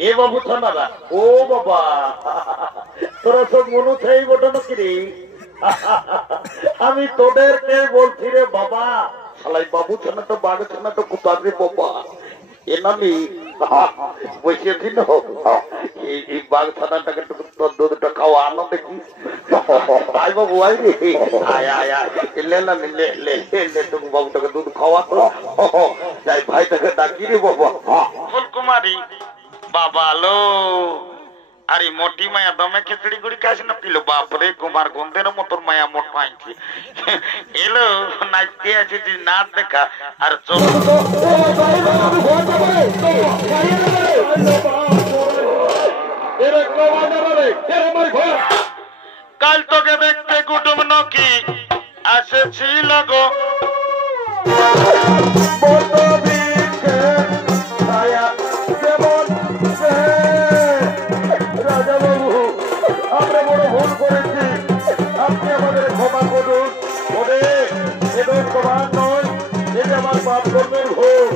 এ বাবু থানারা ও বাবা তোরা সব মনে থাই বটো নাকি রে আমি তোদেরকে বলছি রে বাবা শালাই বাবু থানা তো বাঘ থানা তো কোথায় রে বাবা এ নামি বসে দিন এই বাঘ থানাটাকে তোর দুধটা খাওয়া আনো দেখি আই বাবু আই রে আয় আয় আয় লে না লে লে লে তুমি বাবুটাকে দুধ খাওয়া তো যাই ভাইটাকে ডাকি রে বাবা ফুলকুমারী বাবা লো আরে মোটি মায়া দমে খিচড়ি গুড়ি খাস না পিলো বাপরে কুমার গন্ধের মতন মায়া মোট পাইছি এলো নাচতে আছে যে নাচ দেখা আর চল কাল তোকে দেখতে কুটুম নকি আসেছিল গো আমরা বড় ভুল করেছি আপনি আমাদের ক্ষমা করুন ওরে এদের তোমার নয় এটা আমার বাপ কর্মের ভুল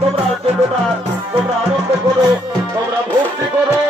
তোমরা চলো না তোমরা আনন্দ করো তোমরা ভক্তি করো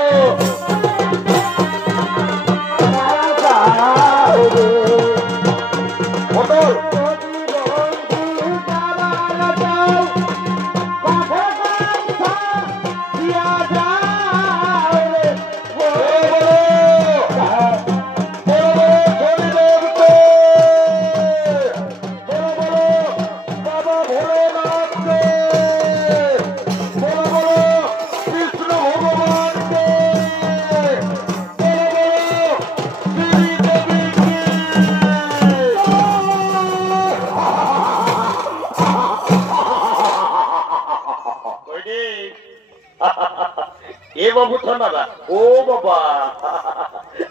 এ বাবু থানারা ও বাবা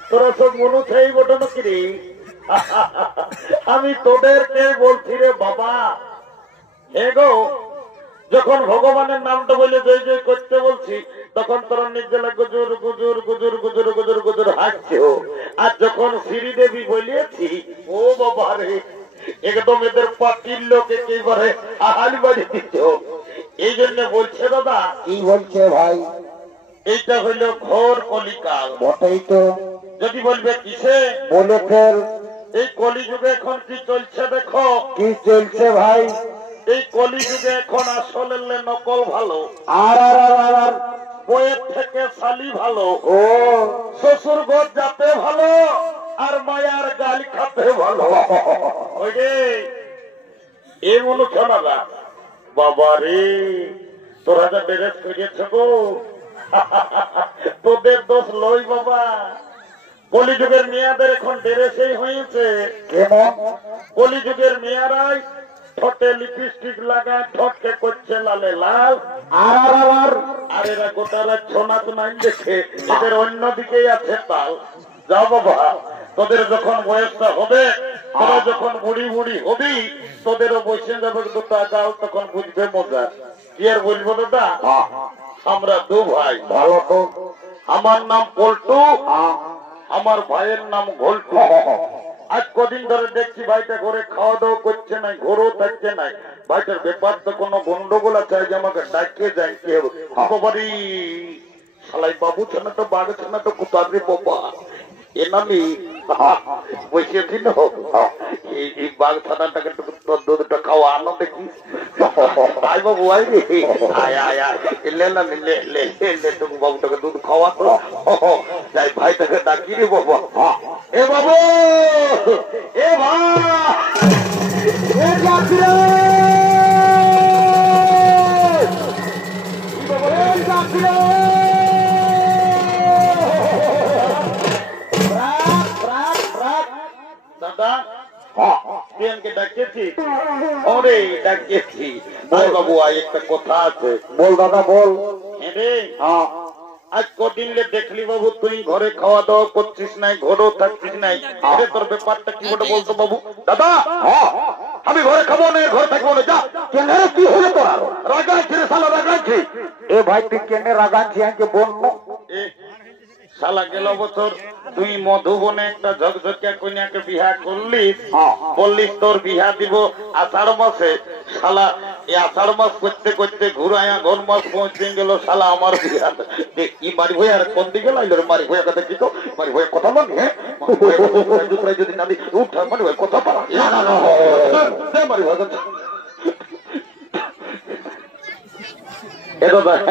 তোরা সব মনে থাই বটো নাকি রে আমি তোদেরকে বলছি রে বাবা এগো যখন ভগবানের নামটা বলে জয় জয় করতে বলছি তখন তোরা নিজেরা গুজুর গুজুর গুজুর গুজুর গুজুর গুজুর হাসছে আর যখন শ্রীদেবী বলিয়েছি ও বাবা রে একদম এদের পাটির লোক একেবারে আহাল বাড়ি দিচ্ছ এই জন্য বলছে দাদা কি বলছে ভাই এইটা হইল ঘোর কলিকাল বটেই তো যদি বলবে কিসে বলে ফের এই কলিযুগে এখন কি চলছে দেখো কি চলছে ভাই এই কলিযুগে এখন আসলে নকল ভালো আর বইয়ের থেকে শালি ভালো ও শ্বশুর ঘর যাতে ভালো আর মায়ার গালি খাতে ভালো ওই রে এই মনে শোনাবা বাবা রে তোরা যা ড্রেস করিয়েছ গো তোদের দোষ লই বাবা কলিযুগের মেয়াদের এখন ড্রেসেই হয়েছে কেমন কলিযুগের মেয়ারাই ঠোঁটে লিপস্টিক লাগায় ঠোঁটকে করছে লালে লাল আর এরা গোটারা ছোনা তো নাই দেখে এদের অন্যদিকেই আছে তাল যাও বাবা তোদের যখন বয়সটা হবে তোরা যখন বুড়ি বুড়ি হবি তোদেরও বসে যাবে দুটা যাও তখন বুঝবে মজা কি আর বলবো দাদা আমরা দু ভাই ভালো তো আমার নাম পল্টু আমার ভাইয়ের নাম ঘোলটু আজ কদিন ধরে দেখছি ভাইটা ঘরে খাওয়া দাওয়া করছে নাই ঘরেও থাকছে নাই ভাইটার ব্যাপার তো কোনো গন্ডগোল আছে যে আমাকে ডাকিয়ে যায় কি হবে শালাই বাবু ছানা তো বাঘ ছানা তো কোথায় রে বাবা এ নামি বসে দিন এই বাঘ ছানাটাকে তোর দুধটা খাওয়া আনো দেখি আই বাবু আই রে আয় আয় আয় লে না লে লে লে তুমি বাবুটাকে দুধ খাওয়া তো যাই ভাইটাকে ডাকি রে বাবা এ বাবু এ ভাই দাদা প্রিয়ানকে ডাকিয়েছি ওরে ডাকিয়েছি বাবু আয় একটা কথা আছে বল দাদা বল রে আজ কদিন দেখলি বাবু তুই ঘরে খাওয়া দাওয়া করছিস নাই ঘরেও থাকছিস নাই তোর ব্যাপারটা কি বলে বলতো বাবু দাদা আমি ঘরে খাবো না ঘরে থাকবো না যা কেন কি হলো তোর রাগাচ্ছি রে শালা রাগাচ্ছি এ ভাই তুই কেনে রাগাচ্ছি আমাকে বলল শালা গেল বছর তুই মধুবনে একটা ঝকঝকিয়া কন্যাকে বিবাহ করলিস বললিস তোর বিবাহ দিব আষাঢ় মাসে শালা এই আষাঢ় মাস করতে করতে ঘুরাইয়া ঘন মাস পৌঁছে গেল শালা আমার বিয়া ই মারি ভয় আর কোন দিকে লাইল রে মারি ভয় কথা কি তো মারি ভয় কথা বল হ্যাঁ দুপুরে যদি না উঠা মারি ভয় কথা পারা মারি ভয় কথা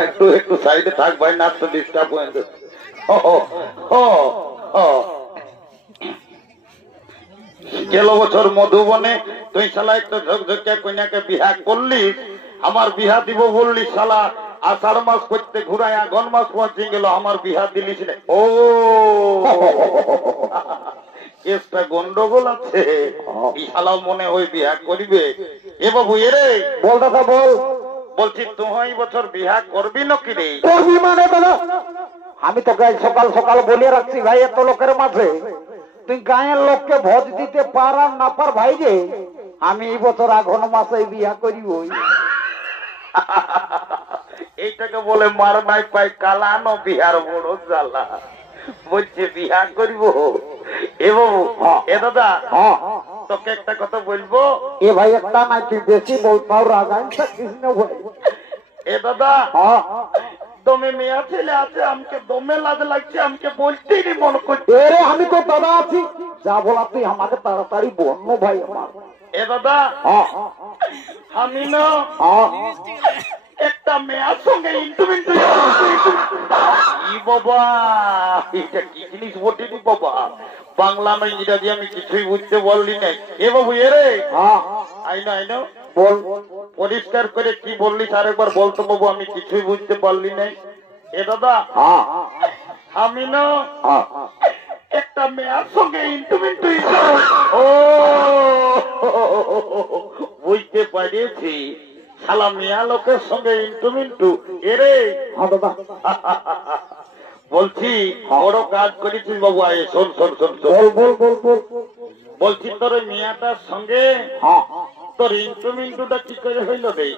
একটু একটু সাইডে থাক ভাই না তো ডিস্টার্ব হয়ে যাবে গেল বছর মধুবনে তুই শালা একটা ঝকঝকে কন্যাকে বিহা করলি আমার বিহা দিব বললি শালা আষাঢ় মাস করতে ঘুরাই আঘন মাস পৌঁছে গেল আমার বিহা দিলিস না ও কেসটা গন্ডগোল আছে শালাও মনে হয় বিহা করিবে এ বাবু এরে বল দাদা বল। বলছি তুই এই বছর বিহা করবি নাকি রে? করবি মানে দাদা আমি তো গায়ে সকাল সকাল বলে রাখছি ভাই এত লোকের মাঝে তুই গায়ের লোককে ভোজ দিতে পার আর না পার ভাই রে আমি এই বছর আঘন মাসে বিয়া করি ওই এইটাকে বলে মার নাই পাই কালানো বিহার বড় জ্বালা বলছে বিহা করিব এ বাবু এ দাদা তোকে একটা কথা বলবো এ ভাই একটা নাই তুই বেশি বলতাও রাগাইন থাকিস না ভাই এ দাদা দমে মেয়া ছেলে আছে আমাকে দমে লাজ লাগছে আমাকে বলতেই নি মন করছে এরে আমি তো দাদা আছি যা বলা তুই আমাকে তাড়াতাড়ি বন্য ভাই আমার এ দাদা আমি না একটা মেয়ার সঙ্গে ইন্টুমিন্টু বাবা এটা কি জিনিস বটেনি বাবা বাংলা না ইংরাজি আমি কিছুই বুঝতে বললি নাই এ বাবু এরে আইনো আইনো বল পরিষ্কার করে কি বললি আর একবার বলতো বাবু আমি কিছুই বুঝতে পারলি নাই এ দাদা আমি না একটা মেয়ার সঙ্গে ইন্টুমিন্টু ও বুঝতে পারিয়েছি শালা মিয়া লোকের সঙ্গে ইন্টুমিন্টু এরে বলছি বড় কাজ করেছিস বাবু আয় শোন শোন শোন বল বল বল বল বলছি তোর মিয়াটার সঙ্গে তোর ইন্টুমিন্টুটা কি করে হইল রে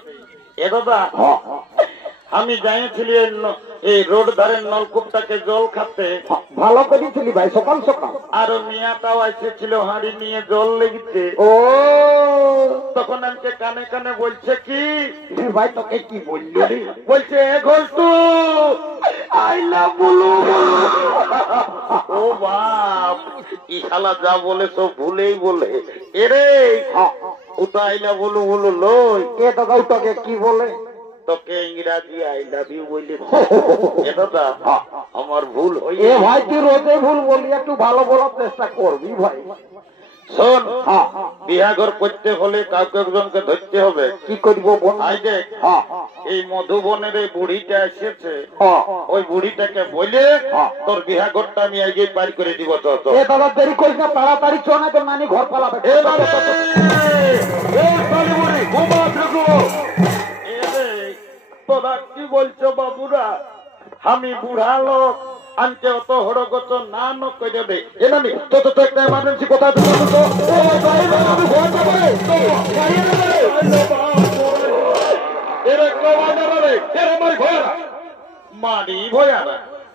এ দাদা আমি যাইছিলি এই রোড ধারের নলকূপটাকে জল খাতে ভালো করেছিলি ভাই সকাল সকাল আর মিয়াটাও এসেছিল হাঁড়ি নিয়ে জল লেগেছে ও তখন আমাকে কানে কানে বলছে কি ভাই তোকে কি বললি রে বলছে ঘোলটু আইলা বলু ও বাপ ইশালা যা বলে সব ভুলেই বলে এরে ওটা আইলা বলু বলু লই এ দাদা তোকে কি বলে তোকে ইংরাজি আই লাভ ইউ বলে দাদা আমার ভুল হই এ ভাই তুই রোজে ভুল বলি একটু ভালো বলার চেষ্টা করবি ভাই শোন বিহাঘর করতে হলে কাউকে একজনকে ধরতে হবে কি করব বোন আই দেখ এই মধুবনের এই বুড়িটা এসেছে ওই বুড়িটাকে বলে তোর বিহাঘরটা আমি আগে পার করে দিব তো এ দাদা দেরি করিস না তাড়াতাড়ি চ না তো নানি ঘর পালাবে তোরা কি বলছো বাবুরা আমি বুড়া লোক আনতে অত হড়গত না করে দে এনামি তো তো একটা এমার্জেন্সি কথা মারি ভয়া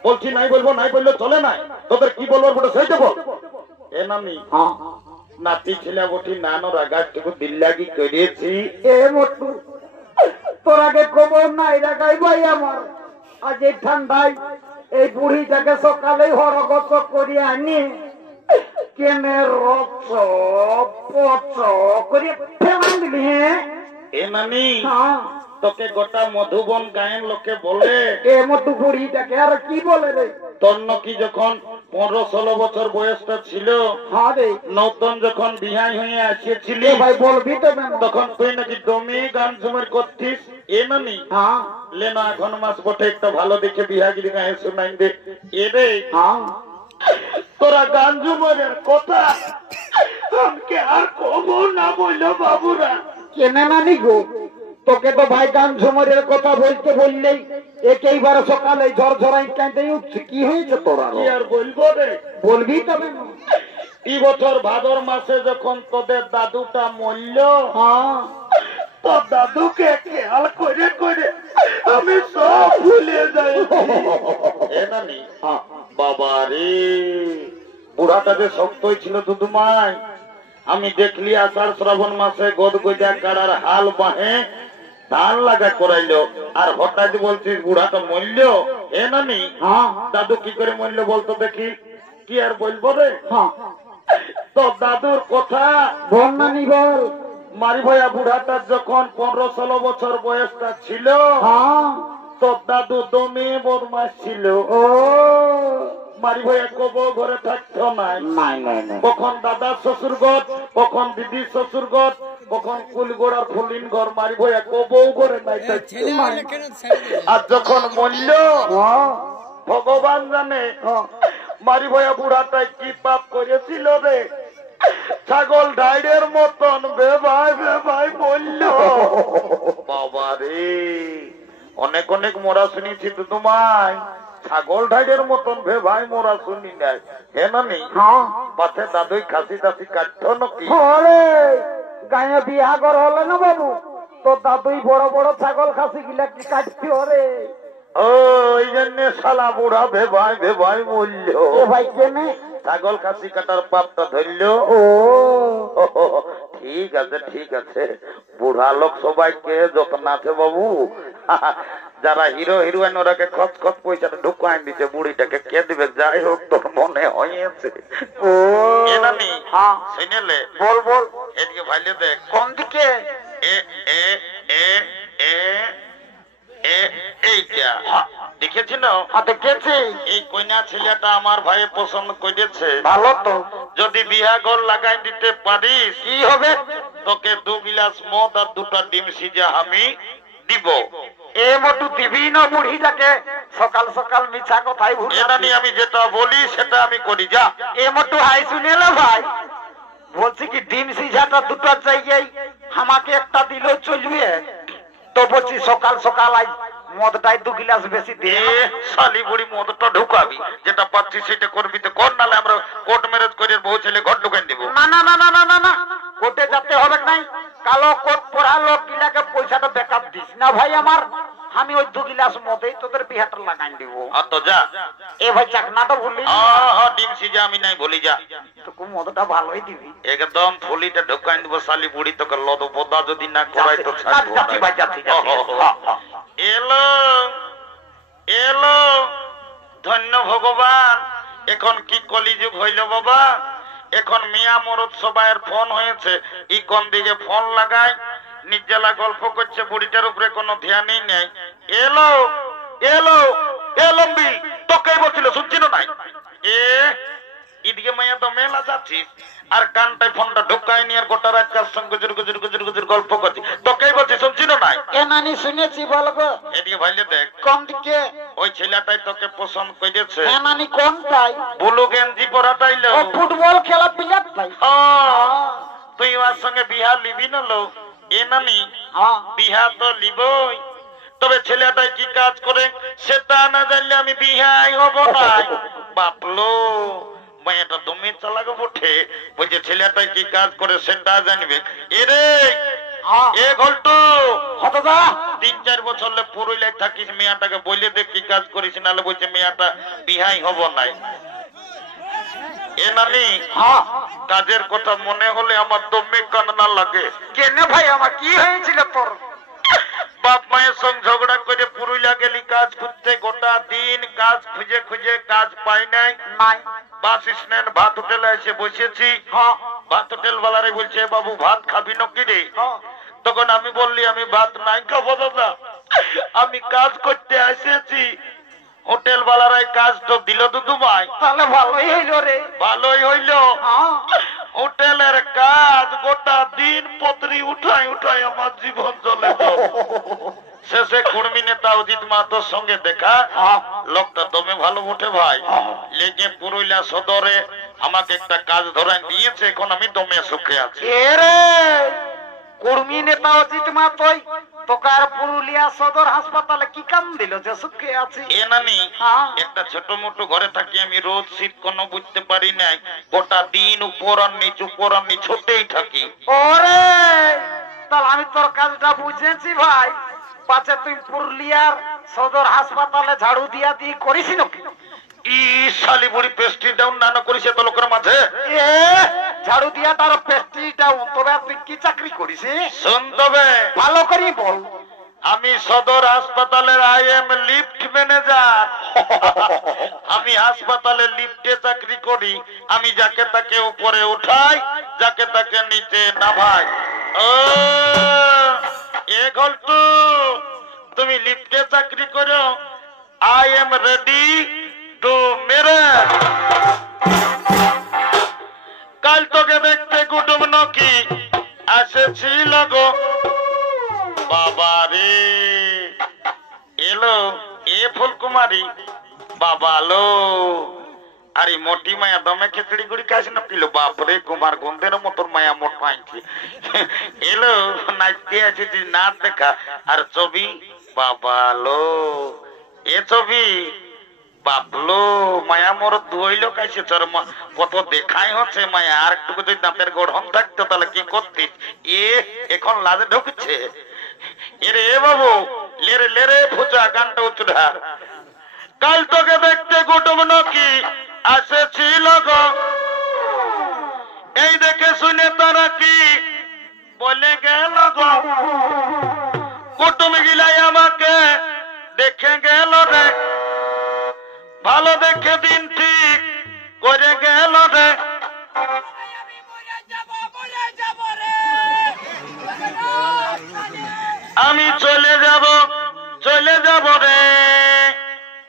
বলছি নাই বলবো নাই বললে চলে নাই তোদের কি বলবো ওটা সেইটা বল এনামি নাতি ছেলে বটি নানো রাগার টুকু দিল্লাগি করিয়েছি এ মোটু তোর আগে খবর নাই রাখাই ভাই আমার আজ এই ঠান্ডায় এই বুড়িটাকে সকালে হরগত করিয়ে আনি কেনে রক্ত পচ করিয়ে ফেলান দিলি এ নানি তোকে গোটা মধুবন গায়ের লোকে বলে এ মোটু বুড়িটাকে আর কি বলে রে তোর নাকি যখন 15-16 বছর বয়সটা ছিল নতুন যখন বিহাই হয়ে আসিয়েছিলি ভাই বলবি তো তখন তুই নাকি দমে গান ঝুমের করতিস এ নানি লেনা এখন মাস বটে একটা ভালো দেখে বিহাগিরি গায়ে শোনাই দে এরে তোরা গান ঝুমের কথা আমাকে আর কবো না বললো বাবুরা কেনে নানি গো তোকে তো ভাই গান ঝুমরের কথা বলতে বললেই একেইবার সকালে ঝরঝরাই কাঁদে উঠছে কি হয়েছে তোরা কি আর বলবো রে বলবি তবে এই বছর ভাদর মাসে যখন তোদের দাদুটা মরল তো দাদুকে খেয়াল করে করে আমি সব ভুলে যাই বাবা রে বুড়াটা যে শক্তই ছিল দুদুমাই আমি দেখলি আষাঢ় শ্রাবণ মাসে গদ গজা কাড়ার হাল বাহে ধান লাগা করাইলো আর হঠাৎ বলছিস বুড়াটা মরল। এ নানি হ্যাঁ দাদু কি করে মরল বলতো দেখি। কি আর বলবো রে, হ্যাঁ তো দাদুর কথা বল নানি বল। মারি ভাইয়া বুড়াটার যখন 15-16 বছর বয়সটা ছিল, হ্যাঁ তো দাদু দমে বদমাস ছিল। ও মারি ভাইয়া কবো ঘরে থাকতো নাই। নাই নাই নাই কখন দাদা শ্বশুর ঘর, কখন দিদি শ্বশুর ঘর, কখন কুলগোড়ার ফুলিন ঘর, মারি ভাইয়া কবো ঘরে নাই থাকতো। আর যখন মরল হ্যাঁ ভগবান জানে মারি ভাইয়া বুড়াটাই কি পাপ করেছিল রে, ছাগল ডাইরের মতন বেভাই বেভাই বলল। বাবা রে, অনেক অনেক মোরা শুনেছি তো তোমায়, ছাগল ডাইরের মতন বেভাই মোরা শুনি নাই। হে নানি হ্যাঁ পাশে দাদুই খাসি টাসি কাটতো নাকি? ওরে গায়ে বিয়া কর হলে না বাবু, তো দাদুই বড় বড় ছাগল খাসি গিলা কি কাটছি ওরে। ও এই জন্য শালা বুড়া বেভাই বেভাই বলল। এ ভাই কেনে ছাগল খাসি কাটার পাপটা ধরলো। ও ঠিক আছে ঠিক আছে, বুড়া লোক সবাইকে যত্ন আছে বাবু। যারা হিরো হিরোইন ওরাকে খচ খচ পয়সাটা ঢুকাই দিচ্ছে, বুড়িটাকে কে দিবে? যাই হোক তোর মনে হয়েছে। ও এ নানি হ্যাঁ শুনেলে বল বল। এদিকে ভাইলে দেখ। কোন দিকে? এ এ এ এ এ এইটা দেখেছিল? দেখেছি। এই কন্যা ছেলেটা আমার ভাই পছন্দ করেছে। ভালো তো, যদি বিয়া ঘর লাগাই দিতে পারিস কি হবে? তোকে 2 গিলাস মদ আর 2টা ডিম সিজা আমি দিব। এ মোটু দিবি না বুড়িটাকে? সকাল সকাল মিছা কথাই ভুল। এটা নিয়ে আমি যেটা বলি সেটা আমি করি। যা এ মোটু হাই শুনেলে ভাই, বলছি কি ডিম সিঝাটা দুটোর জায়গায় আমাকে একটা দিলেও চলবে? তো বলছি সকাল সকাল আই মদটাই 2 গিলাস বেশি দে। শালি বুড়ি মদটা ঢুকাবি, যেটা পাচ্ছি সেটা করবি তো কর, নালে আমরা কোর্ট ম্যারেজ করে বউ ছেলে ঘর ঢুকাই দিব। না না না না না না না, কোর্টে যেতে হবে নাই। কালো কোর্ট পড়া লোক গিলাকে পয়সাটা বেকার দিস না ভাই আমার। আমি ওই 2 গিলাস মদেই তোদের বিহাটা লাগাই দিব। তো যা। এ ভাই চাকনাটা বললি ডিম সিজা আমি নাই বলি। যা তোকে মদটা ভালোই দিবি। একদম ফুলিটা ঢুকাই দিব। শালি বুড়ি তোকে লদ বদা যদি না করাই তো ছাড়বো যাচ্ছি ভাই যাচ্ছি যাচ্ছি। এলো এলো, ধন্য ভগবান। এখন কি কলিযুগ হইল বাবা, এখন মিয়া মরদ সবাইয়ের ফোন হয়েছে। ই কোন দিকে ফোন লাগাই, নির্জলা গল্প করছে, বুড়িটার উপরে কোনো ধ্যানই নেই। এলো এলো এলম্বি, তোকেই বলছিল শুনছিল নাই? এদিকে মাইয়া তো মেলা যাচ্ছিস আর কানটায় ফোনটা ঢুকাই নিয়ে আর গোটা রাত কার সঙ্গে গুজুর গুজুর গুজুর গুজুর গল্প করছি। তোকেই বলছি শুনছিল নাই? এ নানি শুনেছি বলবো। এদিকে ভাইলে দেখ, কোন দিকে? ওই ছেলেটাই তোকে পছন্দ করেছে। এ নানি কোনটাই? বুলু গেঞ্জি পরাটাইলো। ও ফুটবল খেলা প্লেয়ার তাই। তুই ওর সঙ্গে বিহা লিবি না লো? এ নানি বিহা তো লিবই, তবে ছেলেটাই কি কাজ করে সেটা না জানলে আমি বিহাই হব না। বাপলো মায়াটা দমে চালাগো বটে, বলছে ছেলেটাই কি কাজ করে সেটা জানবে। এরে এ ঘল্টু, 3-4 বছর পুরুলিয়ায় থাকিস, মেয়াটাকে বলে দেখ কি কাজ করিস, নাহলে বলছে মেয়াটা বিহাই হব নাই। এ নানি কাজের কথা মনে হলে আমার দমে কান্না লাগে। কেন ভাই আমার কি হয়েছিল তোর? বাপ মায়ের সঙ্গে ঝগড়া করে পুরুলিয়া গেলি কাজ খুঁজতে, গোটা দিন কাজ খুঁজে খুঁজে কাজ পাই নাই। বাস স্ট্যান্ড ভাত হোটেলে এসে বসেছি। ভাত হোটেল ওয়ালারে বলছে বাবু ভাত খাবি নাকি রে? তখন আমি বললি আমি ভাত নাই খাবো দাদা, আমি কাজ করতে এসেছি। হোটেল ওয়ালারাই কাজ তো দিল দুদুমাই। তাহলে ভালোই হইল রে। ভালোই হইল। হোটেলের কাজ গোটা দিন পত্রী উঠাই উঠাই আমার জীবন চলে গেল। শেষে কুর্মী নেতা অজিত মাহাতোর সঙ্গে দেখা, লোকটা দমে ভালো ওঠে ভাই, লেগে পুরুলিয়া সদরে আমাকে একটা কাজ ধরাই দিয়েছে। এখন আমি দমে সুখে আছি। কর্মী নেতা অজিত মাহাতোই তোকে আর পুরুলিয়া সদর হাসপাতালে কি কাম দিল যে সুখে আছি? এ নানি একটা ছোট মোটো ঘরে থাকি আমি, রোজ শীত কোনো বুঝতে পারি নাই, গোটা দিন উপর আর নিচ ছুটেই থাকি। ওরে তাহলে আমি তোর কাজটা বুঝেছি ভাই। পাছে তুই পুরুলিয়ার সদর হাসপাতালে ঝাড়ু দিয়া দিয়ে করিস নাকি? ই শালি বুড়ি পেস্ট্রি ডাউন না করিস তো লোকের মাঝে। ঝাড়ু দিয়া তার পেস্ট্রি ডাউন, তবে তুই কি চাকরি করিস? শুন তবে ভালো করি বল। আমি সদর হাসপাতালের আইএম লিফট ম্যানেজার। আমি হাসপাতালে লিফটে চাকরি করি। আমি যাকে তাকে উপরে উঠাই, যাকে তাকে নিচে নামাই। ও এ ঘল্টু, তুমি লিফটে চাকরি করো, I am ready to marriage. কাল তোকে দেখতে কুটুম নকি আসেছিল গো বাবা রে। এলো এ ফুলকুমারী বাবা লো। আরে মোটি মায়া দমে খিচড়ি গুড়ি খাস না পিলো বাপরে, কুমার গন্ধের মতন মায়া মোট পাইছি। এলো নাচতে আসেছি, নাচ দেখা আর ছবি বাবা লো। এ ছবি বাবলো মায়া মোর ধুইল কাছে তোর কত দেখাই হচ্ছে মায়া। আর একটু যদি দাঁতের গড়ন থাকতো তাহলে কি করতিস? এ এখন লাজে ঢুকছে। এরে এ বাবু লেরে লেরে ফুচা গানটা উচ্চার। কাল তোকে দেখতে কুটুম নকি আসেছিল গো, এই দেখে শুনে তারা কি বলে গেল গো। কুটুম গিলাই আমাকে দেখে গেল রে, ভালো দেখে দিন ঠিক করে গেল রে। আমি চলে যাব রে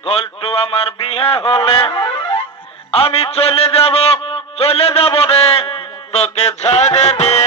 ঘল্টু, আমার বিয়ে হলে আমি চলে যাব রে তোকে ছাড়ে দিয়ে।